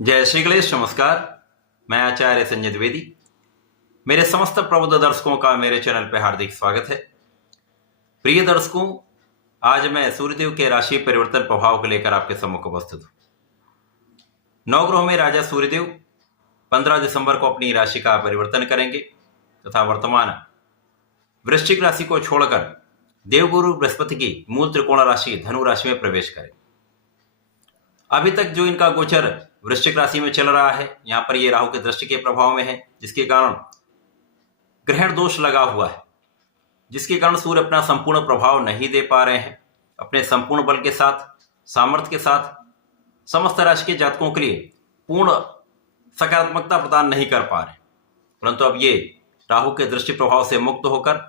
जय श्री गणेश। नमस्कार। मैं आचार्य संजय द्विवेदी। मेरे समस्त प्रबुद्ध दर्शकों का मेरे चैनल पर हार्दिक स्वागत है। प्रिय दर्शकों, आज मैं सूर्यदेव के राशि परिवर्तन प्रभाव को लेकर आपके सम्मुख उपस्थित हूँ। नवग्रहों में राजा सूर्यदेव 15 दिसंबर को अपनी राशि का परिवर्तन करेंगे तथा वर्तमान वृश्चिक राशि को छोड़कर देवगुरु बृहस्पति की मूल त्रिकोण राशि धनु राशि में प्रवेश करें। अभी तक जो इनका गोचर वृश्चिक राशि में चल रहा है, यहाँ पर ये राहु के दृष्टि के प्रभाव में है, जिसके कारण ग्रहण दोष लगा हुआ है, जिसके कारण सूर्य अपना संपूर्ण प्रभाव नहीं दे पा रहे हैं। अपने संपूर्ण बल के साथ, सामर्थ्य के साथ समस्त राशि के जातकों के लिए पूर्ण सकारात्मकता प्रदान नहीं कर पा रहे। परंतु अब ये राहु के दृष्टि प्रभाव से मुक्त होकर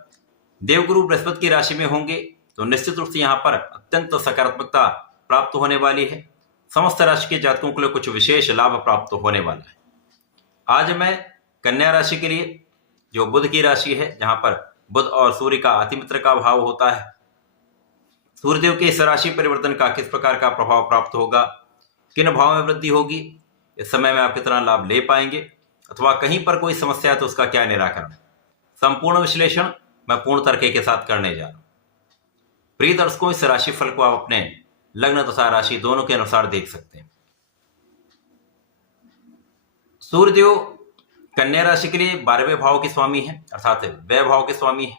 देवगुरु बृहस्पति की राशि में होंगे तो निश्चित रूप से यहाँ पर अत्यंत सकारात्मकता प्राप्त होने वाली है। समस्त राशि के जातकों के लिए कुछ विशेष लाभ प्राप्त होने वाला है। आज मैं कन्या राशि के लिए, जो बुध की राशि है, जहां पर बुध और सूर्य का अतिमित्र का भाव होता है, सूर्यदेव के इस राशि परिवर्तन का किस प्रकार का प्रभाव प्राप्त होगा, किन भाव में वृद्धि होगी, इस समय में आप कितना लाभ ले पाएंगे अथवा कहीं पर कोई समस्या है तो उसका क्या निराकरण, संपूर्ण विश्लेषण मैं पूर्ण तरीके के साथ करने जा रहा हूं। प्रिय दर्शकों, इस राशि फल को आप अपने लग्न तथा राशि दोनों के अनुसार देख सकते हैं। सूर्यदेव कन्या राशि के लिए 12वें भाव के स्वामी है, अर्थात व्यय भाव के स्वामी है।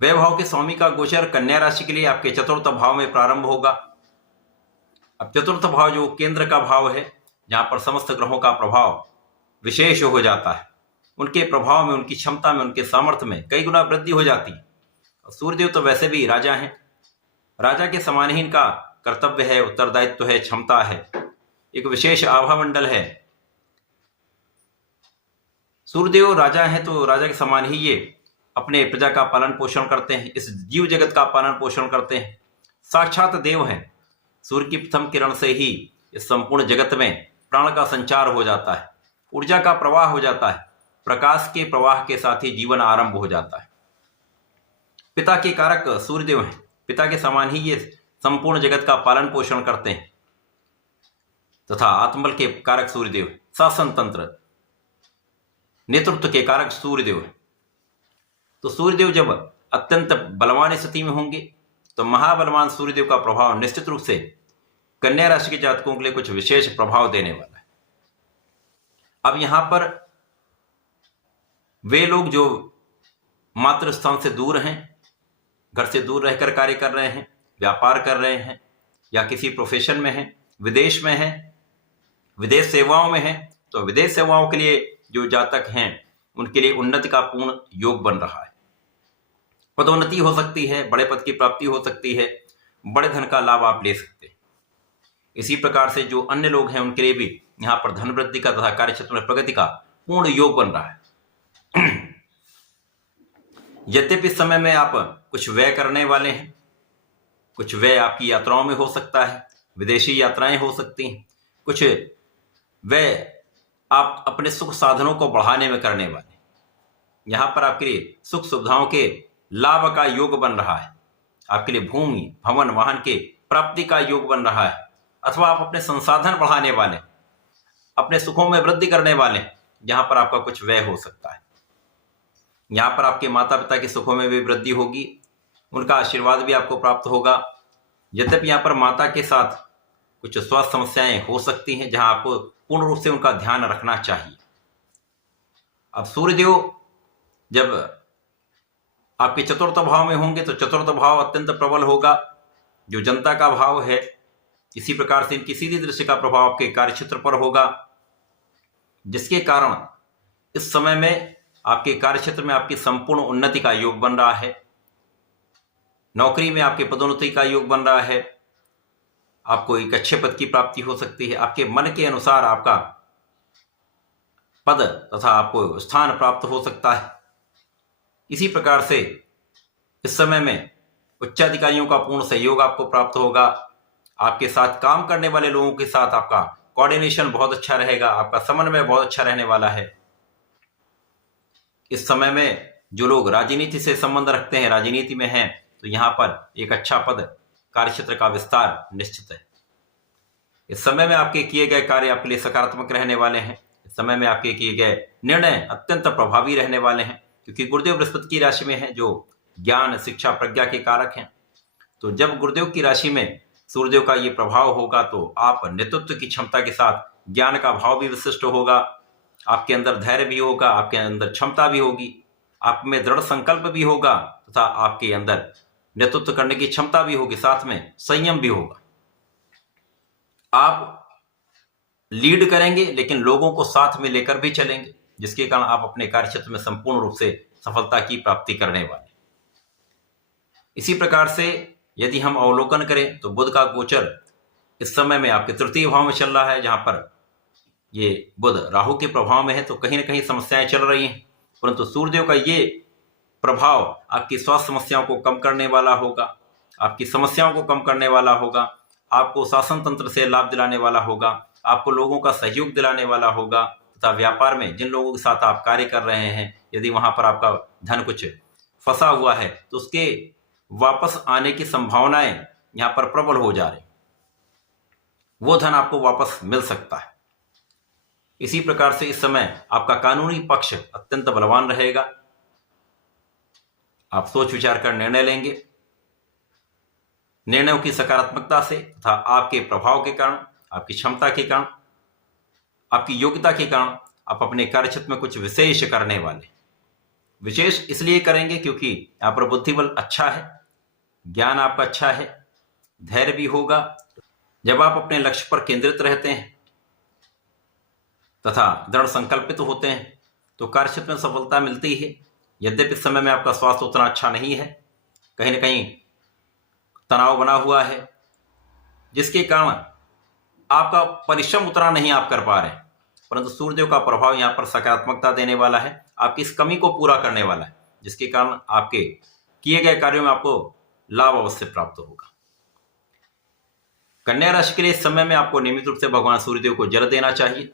व्यय भाव के स्वामी का गोचर कन्या राशि के लिए आपके चतुर्थ भाव में प्रारंभ होगा। अब चतुर्थ भाव जो केंद्र का भाव है, जहां पर समस्त ग्रहों का प्रभाव विशेष हो जाता है, उनके प्रभाव में, उनकी क्षमता में, उनके सामर्थ्य में कई गुना वृद्धि हो जाती है। सूर्यदेव तो वैसे भी राजा हैं, राजा के समान ही इनका कर्तव्य है, उत्तरदायित्व है, क्षमता है, एक विशेष आभा मंडल है। सूर्यदेव राजा है तो राजा के समान ही ये अपने प्रजा का पालन पोषण करते हैं, इस जीव जगत का पालन पोषण करते हैं। साक्षात देव हैं। सूर्य की प्रथम किरण से ही इस संपूर्ण जगत में प्राण का संचार हो जाता है, ऊर्जा का प्रवाह हो जाता है, प्रकाश के प्रवाह के साथ ही जीवन आरंभ हो जाता है। पिता के कारक सूर्यदेव हैं, पिता के समान ही ये संपूर्ण जगत का पालन पोषण करते हैं तथा आत्मबल के कारक सूर्यदेव, शासन तंत्र, नेतृत्व के कारक सूर्यदेव है। तो सूर्यदेव जब अत्यंत बलवान स्थिति में होंगे तो महाबलवान सूर्यदेव का प्रभाव निश्चित रूप से कन्या राशि के जातकों के लिए कुछ विशेष प्रभाव देने वाला है। अब यहां पर वे लोग जो मातृ स्थान से दूर हैं, घर से दूर रहकर कार्य कर रहे हैं, व्यापार कर रहे हैं या किसी प्रोफेशन में हैं, विदेश में हैं, विदेश सेवाओं में हैं, तो विदेश सेवाओं के लिए जो जातक हैं उनके लिए उन्नति का पूर्ण योग बन रहा है। पदोन्नति हो सकती है, बड़े पद की प्राप्ति हो सकती है, बड़े धन का लाभ आप ले सकते हैं। इसी प्रकार से जो अन्य लोग हैं उनके लिए भी यहाँ पर धन वृद्धि का तथा कार्य क्षेत्र में प्रगति का पूर्ण योग बन रहा है। यद्यपि इस समय में आप कुछ व्यय करने वाले हैं, कुछ व्यय आपकी यात्राओं में हो सकता है, विदेशी यात्राएं हो सकती हैं, कुछ व्यय आप अपने सुख साधनों को बढ़ाने में करने वाले हैं। यहां पर आपके लिए सुख सुविधाओं के लाभ का योग बन रहा है, आपके लिए भूमि, भवन, वाहन के प्राप्ति का योग बन रहा है, अथवा आप अपने संसाधन बढ़ाने वाले, अपने सुखों में वृद्धि करने वाले, यहां पर आपका कुछ व्यय हो सकता है। यहाँ पर आपके माता पिता के सुखों में भी वृद्धि होगी, उनका आशीर्वाद भी आपको प्राप्त होगा। यद्यपि यहाँ पर माता के साथ कुछ स्वास्थ्य समस्याएं हो सकती हैं, जहां आपको पूर्ण रूप से उनका ध्यान रखना चाहिए। अब सूर्यदेव जब आपके चतुर्थ भाव में होंगे तो चतुर्थ भाव अत्यंत प्रबल होगा, जो जनता का भाव है। इसी प्रकार से इनकी सीधी दृष्टि का प्रभाव आपके कार्यक्षेत्र पर होगा, जिसके कारण इस समय में आपके कार्यक्षेत्र में आपकी संपूर्ण उन्नति का योग बन रहा है। नौकरी में आपके पदोन्नति का योग बन रहा है, आपको एक अच्छे पद की प्राप्ति हो सकती है, आपके मन के अनुसार आपका पद तथा आपको स्थान प्राप्त हो सकता है। इसी प्रकार से इस समय में उच्चाधिकारियों का पूर्ण सहयोग आपको प्राप्त होगा। आपके साथ काम करने वाले लोगों के साथ आपका कोऑर्डिनेशन बहुत अच्छा रहेगा, आपका समन्वय बहुत अच्छा रहने वाला है। इस समय में जो लोग राजनीति से संबंध रखते हैं, राजनीति में हैं, तो यहाँ पर एक अच्छा पद, कार्यक्षेत्र का विस्तार निश्चित है। इस समय में आपके किए गए कार्य आपके लिए सकारात्मक रहने वाले हैं। इस समय में आपके किए गए निर्णय अत्यंत प्रभावी रहने वाले हैं, क्योंकि गुरुदेव बृहस्पति की राशि में है जो ज्ञान, शिक्षा, प्रज्ञा के कारक हैं। तो जब गुरुदेव की राशि में सूर्यदेव का ये प्रभाव होगा तो आप नेतृत्व की क्षमता के साथ ज्ञान का भाव भी विशिष्ट होगा, आपके अंदर धैर्य भी होगा, आपके अंदर क्षमता भी होगी, आप में दृढ़ संकल्प भी होगा तथा आपके अंदर नेतृत्व करने की क्षमता भी होगी, साथ में संयम भी होगा। आप लीड करेंगे लेकिन लोगों को साथ में लेकर भी चलेंगे, जिसके कारण आप अपने कार्यक्षेत्र में संपूर्ण रूप से सफलता की प्राप्ति करने वाले। इसी प्रकार से यदि हम अवलोकन करें तो बुध का गोचर इस समय में आपके तृतीय भाव में चल रहा है, जहां पर ये बुध राहु के प्रभाव में है, तो कहीं ना कहीं समस्याएं चल रही हैं, परंतु सूर्यदेव का ये प्रभाव आपकी स्वास्थ्य समस्याओं को कम करने वाला होगा, आपकी समस्याओं को कम करने वाला होगा, आपको शासन तंत्र से लाभ दिलाने वाला होगा, आपको लोगों का सहयोग दिलाने वाला होगा, तथा व्यापार में जिन लोगों के साथ आप कार्य कर रहे हैं, यदि वहां पर आपका धन कुछ फंसा हुआ है तो उसके वापस आने की संभावनाएं यहां पर प्रबल हो जा रही, वो धन आपको वापस मिल सकता है। इसी प्रकार से इस समय आपका कानूनी पक्ष अत्यंत बलवान रहेगा, आप सोच विचार कर निर्णय लेंगे। निर्णयों की सकारात्मकता से तथा आपके प्रभाव के कारण, आपकी क्षमता के कारण, आपकी योग्यता के कारण आप अपने कार्यक्षेत्र में कुछ विशेष करने वाले। विशेष इसलिए करेंगे क्योंकि यहां पर बुद्धिबल अच्छा है, ज्ञान आपका अच्छा है, धैर्य भी होगा। जब आप अपने लक्ष्य पर केंद्रित रहते हैं तथा दृढ़ संकल्पित होते हैं तो कार्यक्षेत्र में सफलता मिलती है। यद्यपि इस समय में आपका स्वास्थ्य उतना अच्छा नहीं है, कहीं ना कहीं तनाव बना हुआ है, जिसके कारण आपका परिश्रम उतना नहीं आप कर पा रहे हैं, परंतु सूर्यदेव का प्रभाव यहाँ पर सकारात्मकता देने वाला है, आपकी इस कमी को पूरा करने वाला है, जिसके कारण आपके किए गए कार्यों में आपको लाभ अवश्य प्राप्त होगा। कन्या राशि के लिए इस समय में आपको नियमित रूप से भगवान सूर्यदेव को जल देना चाहिए,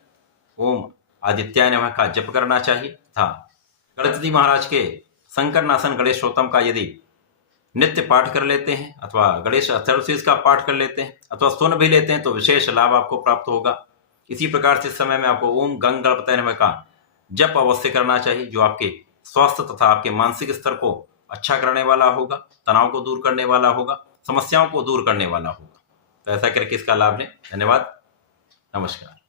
ओम आदित्याय नमः का जप करना चाहिए तथा गणपति महाराज के संकरनाशन गणेश स्तोत्रम का यदि नित्य पाठ कर लेते हैं अथवा गणेश अष्टोत्तर का पाठ कर लेते हैं अथवा सुन भी लेते हैं तो विशेष लाभ आपको प्राप्त होगा। इसी प्रकार से इस समय में आपको ओम गंग गणपतये नमः का जप अवश्य करना चाहिए, जो आपके स्वास्थ्य तथा आपके मानसिक स्तर को अच्छा करने वाला होगा, तनाव को दूर करने वाला होगा, समस्याओं को दूर करने वाला होगा। तो ऐसा करके इसका लाभ लें। धन्यवाद, नमस्कार।